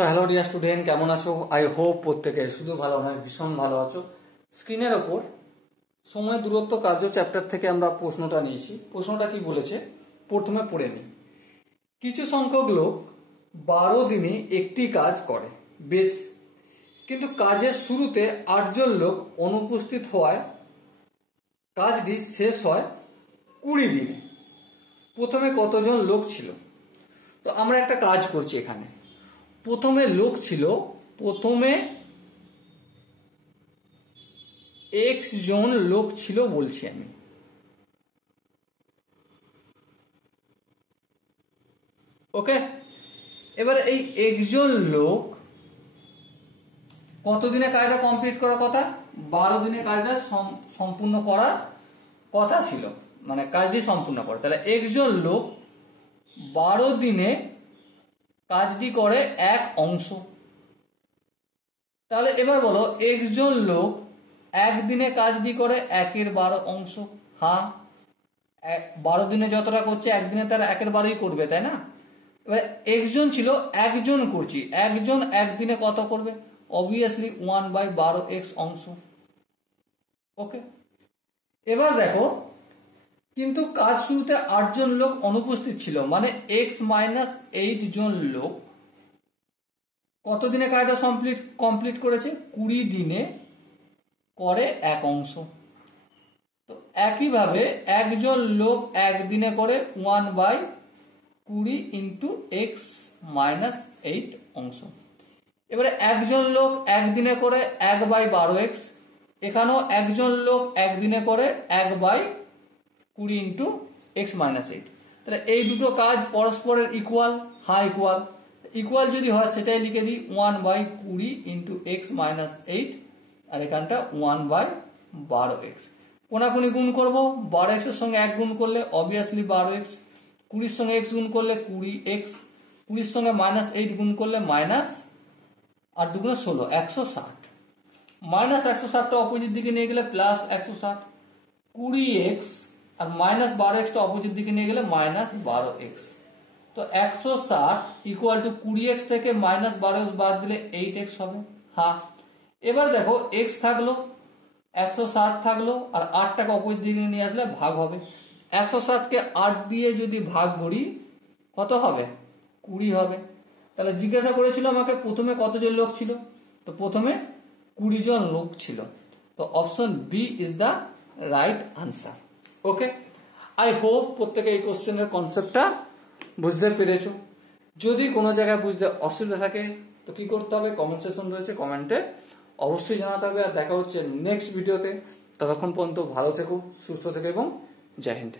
So hello dear student, কেমন আছো? I hope প্রত্যেকে শুধু ভালো নয়, ভীষণ ভালো আছো। স্ক্রিনের ওপর সময় দূরত্ব কার্য চ্যাপ্টার থেকে আমরা প্রশ্নটা নিয়েছি। প্রশ্নটা কি বলেছে প্রথমে পড়ে নিই। কিছু সংখ্যক লোক 12 দিনে একটি কাজ করে, বেশ, কিন্তু কাজের শুরুতে 8 জন লোক অনুপস্থিত হওয়ায় কাজটি শেষ হয় 20 দিনে। প্রথমে কতজন লোক ছিল? তো আমরা একটা কাজ করছি এখানে। প্রথমে লোক ছিল, প্রথমে x জন লোক ছিল বলছি আমি। ওকে, এবারে এই একজন লোক কতদিনে কাজটা কমপ্লিট করার কথা? 12 দিনে কাজটা সম্পূর্ণ করার কথা ছিল, মানে কাজটি সম্পূর্ণ করে। তাহলে একজন লোক 12 দিনে কাজটি করে এক অংশ। তাহলে এবার বলো, একজন লোক একদিনে কাজটি করে 1/12 অংশ। হ্যাঁ, 12 দিনে যতটা করছে একদিনে তার 1/12ই করবে, তাই না? এবার একজন ছিল, একজন করছি, একজন একদিনে কত করবে? অবভিয়াসলি 1/12x অংশ। ওকে, এবার দেখো, কিন্তু কাজ শুরুতে 8 জন লোক অনুপস্থিত ছিল, মানে x-8 জন লোক কত দিনে কাজটা কমপ্লিট করেছে? 20 দিনে করে এক অংশ। তো একইভাবে একজন লোক একদিনে করে 1/20 ইন্টু x-8 অংশ। এবারে একজন লোক একদিনে করে 1/12x, এখানেও একজন লোক একদিনে করে 1/20 ইন্টু x-8। তাহলে এই দুটো কাজ পরস্পরের ইকুয়াল। হ্যাঁ ইকুয়াল। ইকুয়াল যদি হয় সেটাই লিখে দিই 1/20 ইন্টু x-8, আর এখানটা 1/12x। কোনাকুনি গুণ করবো, 12x এর সঙ্গে 1 গুণ করলে অবভিয়াসলি 12x, 20 সঙ্গে x গুণ করলে 20x, 20 সঙ্গে -8 গুণ করলে মাইনাস 8 দুগুণে 16, 160। -160টা অপোজিট দিকে নিয়ে গেলে +160, 20x আর -12xটা অপোজিট দিকে নিয়ে গেলে -12x। তো 160 ইকুয়াল টু 20x থেকে -12x বাদ দিলে 8x হবে। হ্যাঁ, এবার দেখো x থাকলো, 160 থাকলো, আর 8টাকে অপোজিট দিকে নিয়ে আসলে ভাগ হবে। 160কে 8 দিয়ে যদি ভাগ করি কত হবে? 20 হবে। তাহলে জিজ্ঞাসা করেছিল আমাকে প্রথমে কতজন লোক ছিল, তো প্রথমে 20 জন লোক ছিল। তো option b is the right answer. Okay, I hope প্রত্যেকে এই কোশ্চেনের কনসেপ্টটা বুঝতে পেরেছো। যদি কোনো জায়গায় বুঝতে অসুবিধা থাকে তো কি করতে হবে? কমেন্ট সেকশন রয়েছে, কমেন্টে অবশ্যই জানাতে হবে। আর দেখা হচ্ছে নেক্সট ভিডিওতে। ততক্ষণ পর্যন্ত ভালো থেকো, সুস্থ থেকো এবং জয় হিন্দ।